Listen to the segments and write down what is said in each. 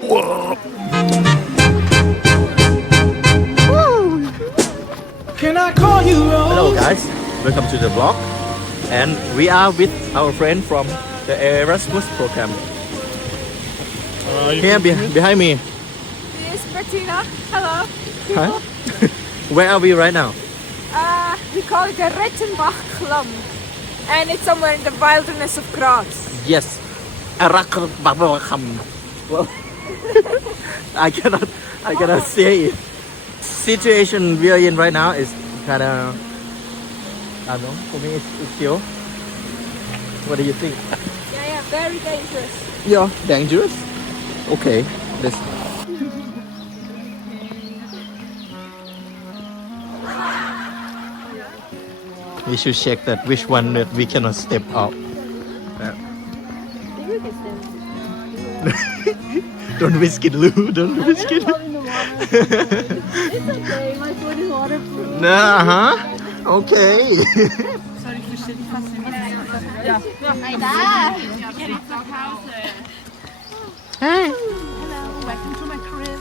Can I call you Rose? Hello guys, welcome to the vlog, and we are with our friend from the Erasmus program. Here behind me. This is Bettina. Hello. Huh? Where are we right now? We call it the Rettenbachklamm, and it's somewhere in the wilderness of Graz. Yes, Rettenbachklamm. Well, I cannot say it. Situation we are in right now is kind of, I don't know, for me it's chill. What do you think? Yeah, very dangerous. Yeah, dangerous. Okay, let's. We should check that which one that we cannot step out. Don't risk it, Lou. Don't risk it. It's okay, my food is waterproof. Uh-huh. Okay. Hey. Hello, welcome to my crib.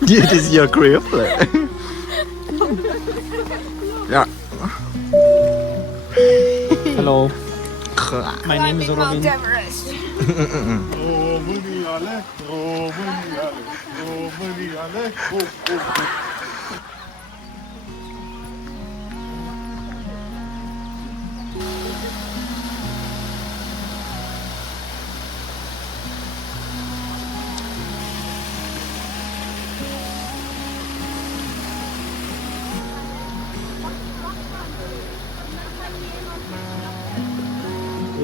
This is your crib. Yeah. Hello, my name is Climbing Mount Robin. Everest.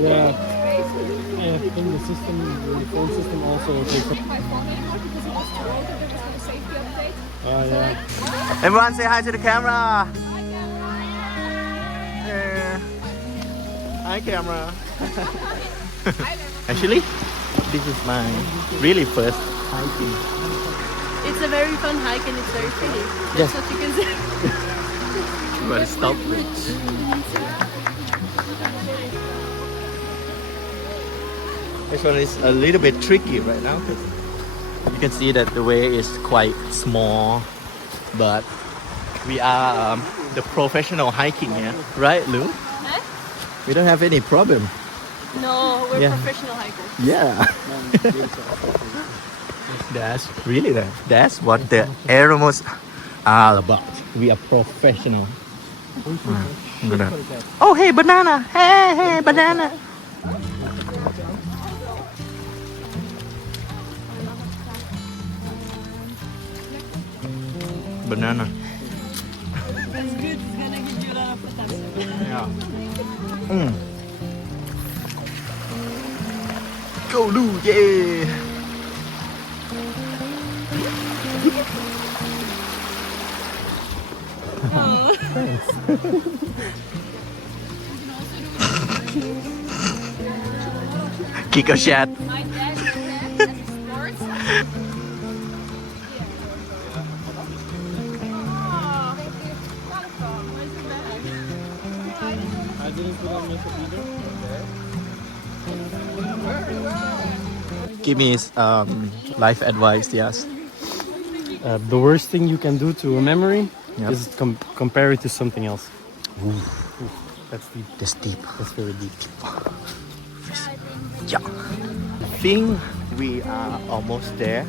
Yeah, I think the system, the phone system also takes up. My phone anymore because it was too old and there was no safety update. Yeah. Everyone say hi to the camera. Yeah. Hi, camera. Actually, this is my really first hiking. It's a very fun hike and it's very pretty. Yes. That's what you can say. But stop. This one is a little bit tricky right now because you can see that the way is quite small, but we are the professional hiking here, right, Lou? Huh? We don't have any problem. No, we're Yeah. professional hikers. Yeah. That's what the Erasmus are about. We are professional. I'm gonna. Oh, hey, banana! Hey, banana! Banana. That's good. It's gonna give you a lot of potassium. Yeah. Go, Lou! Yeah! Kick a shot. My dad did that as a sport. I didn't put on makeup either. Give me life advice, yes. The worst thing you can do to a memory Yep. is compare it to something else. That's deep. That's deep. That's very deep. Yeah. I think we are almost there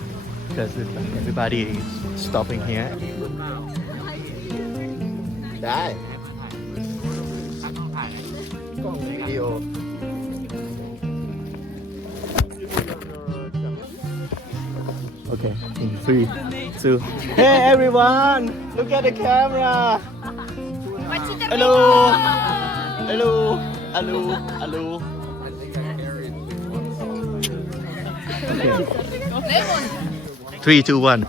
because everybody is stopping here.ได้กล้องวิดีโอ Okay, in 3, 2. Hey everyone! Look at the camera! Hello! Hello! Hello! Hello! Okay. 3, 2, 1.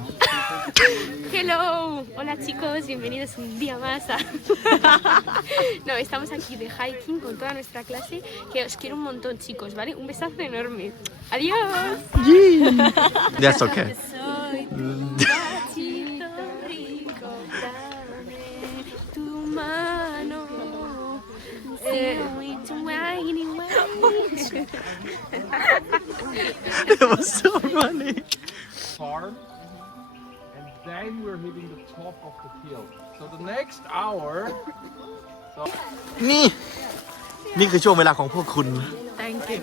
Hello, hola chicos, bienvenidos un día más a... No, estamos aquí de hiking con toda nuestra clase, que os quiero un montón chicos, ¿vale? Un besazo enorme. Adiós. That's okay. Soy tu gatito rico, dame tu mano. Muy tu whiny, whiny. It was so funny. farm, and then we're hitting the top of the hill. So the next hour. นี่คือช่วงเวลาของพวกคุณ Thank you.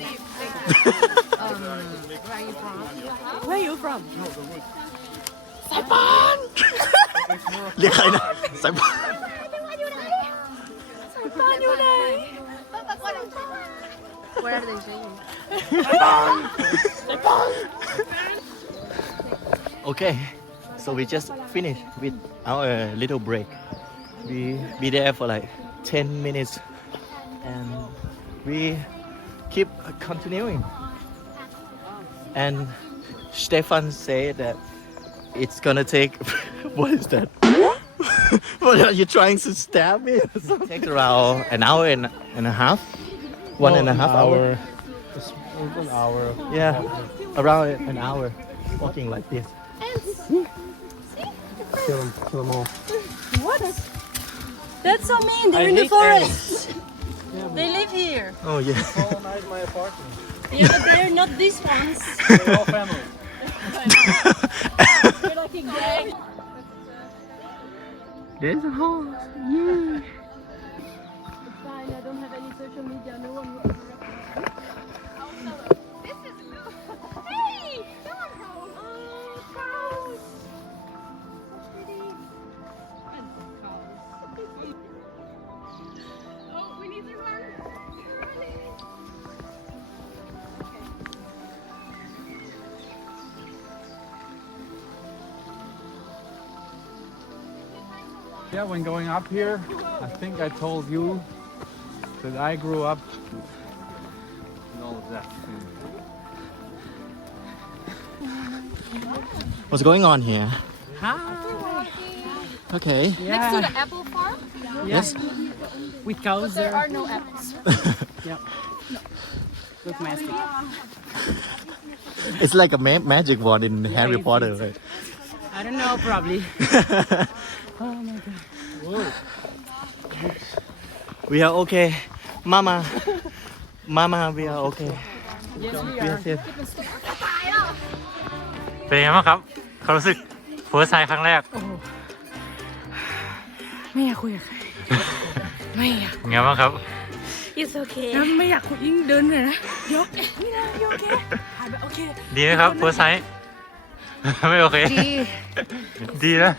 Where are you from? เรียกใครนะสายปาน Okay, so we just finished with our little break. We be there for like 10 minutes and we keep continuing. And Stefan said that it's gonna take what is that? What are you trying to stab me? It takes around an hour and a half. One and a half hour. An hour. Yeah, around an hour walking like this. Kill them all. What? That's so mean. They're in the forest. They live here. Oh yeah. Colonize my apartment. Yeah, but they're not these ones. We're all family. They're like a gang. There's a horse. Fine, I don't have any social media. No one will. Yeah, when going up here, I think I told you that I grew up in all of that. What's going on here? Okay. Next to the apple farm, Yes. With cows there there. are no apples. Look nasty. It's like a magic wand in Harry Potter, right? I don't know, probably. We are okay. Mama, we are okay. Yes, we We are. are safe. เป็นไงบ้างครับความรู้สึกเฟิร์สไทม์ครั้งแรก ไม่อยากคุยกับใครไม่อยาก เป็นไงบ้างครับ It's okay. แล้วไม่อยากคุยยิ่งเดินเลยนะยกไม่ได้ยกโอเคผ่านไปโอเค ดีไหมครับเฟิร์สไทม์ ไม่โอเค ดีนะ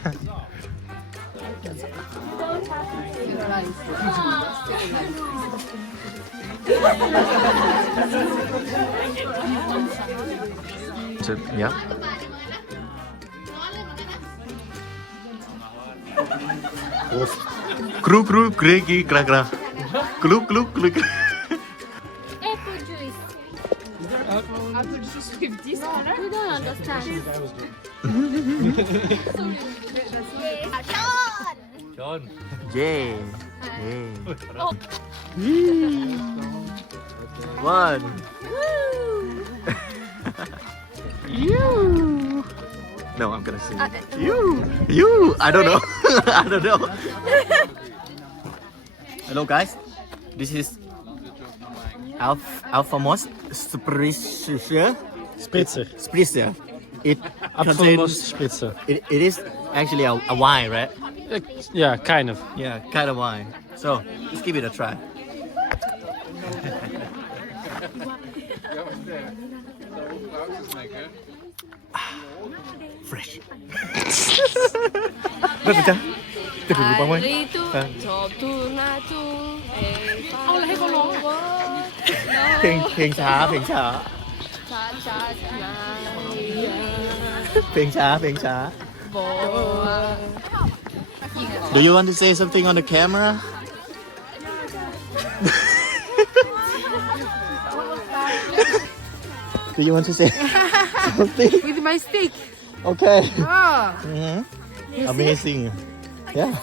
Yeah. Gru gregi gra gra. Glu. Apple juice. Apple juice with this color? We don't understand. John Yay. One. No, I'm gonna sing. You. I don't know. I don't know. Hello, guys. This is Alphamos Spritzer. Spritzer. It contains. Spritzer. It is actually a wine, right? Yeah, kind of. Yeah, kind of wine. So let's give it a try. Fresh. ไม่เป็นจ้ะจะถึงรู้บ้างไหม เอาอะไรให้เขาร้องอ่ะ เพลงช้าเพลงช้า Do you want to say something on the camera? Do you want to say something? with my stick Okay. oh Amazing. Yeah.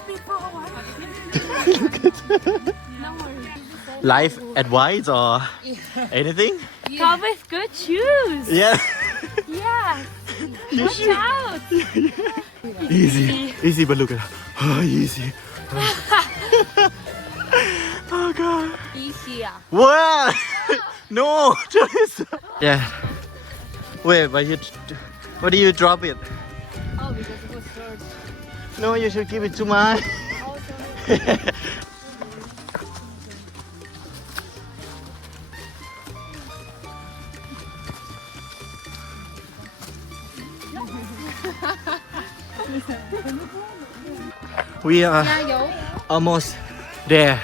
Life advice or anything? Come with good shoes. Yeah. Yeah. Watch out. Easy, but look at her. Oh, easy. Oh God. Easy. What? No, Teresa. Yeah. Wait, why do you drop it? Oh, because it was short. No, you should give it to mine. We are almost there.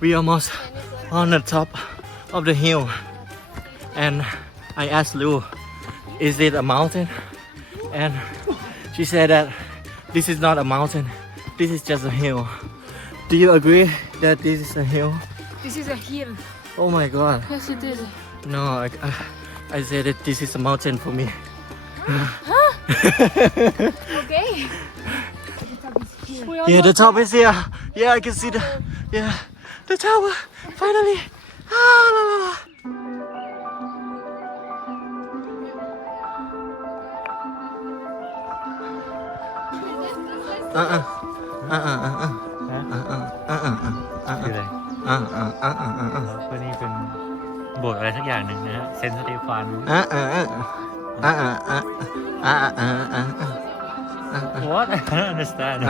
We almost on the top of the hill. And I asked Lou, is it a mountain? And she said that this is not a mountain. This is just a hill. Do you agree that this is a hill? This is a hill. Oh my god. Yes, it is. No, I said that this is a mountain for me. Okay. Yeah, the top is here. Yeah, I can see the tower. Finally. Ah, la, la, la.ก็นี่เป็นโบสถ์อะไรสักอย่างหนึ่งนะฮะเซนต์สเตฟาน What? I don't understand.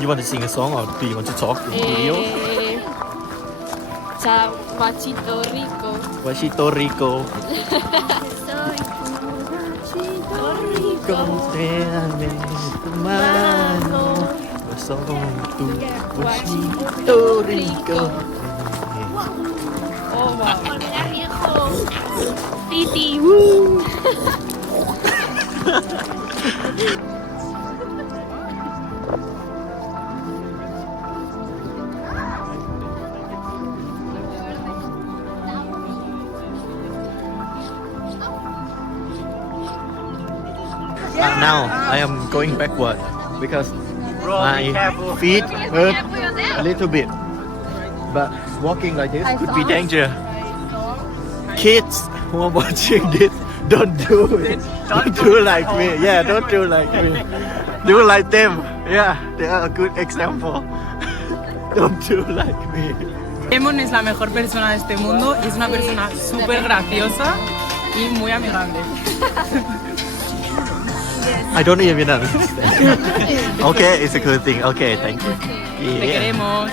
You want to sing a song or do you want to talk in video? Ciao, Machito Rico. Washito Rico. Soy tu Machito Rico. Contéame tu mano. Soy tu Washito Rico. Oh, wow. Hola, viejo. Titi, woo. Now I am going backward because my feet hurt a little bit. But walking like this could be dangerous. Kids who are watching this, don't do it. Don't do like me. Yeah, don't do like me. Do like them. Yeah, they are a good example. Don't do like me. Lemon es la mejor persona de este mundo y es una persona súper graciosa y muy amigable. I don't even understand. Okay, it's a good thing. Okay, thank you. Te queremos.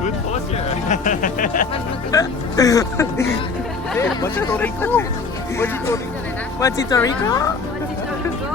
Good posture. Washito Rico. Washito Rico. Machito Rico. Machito Rico.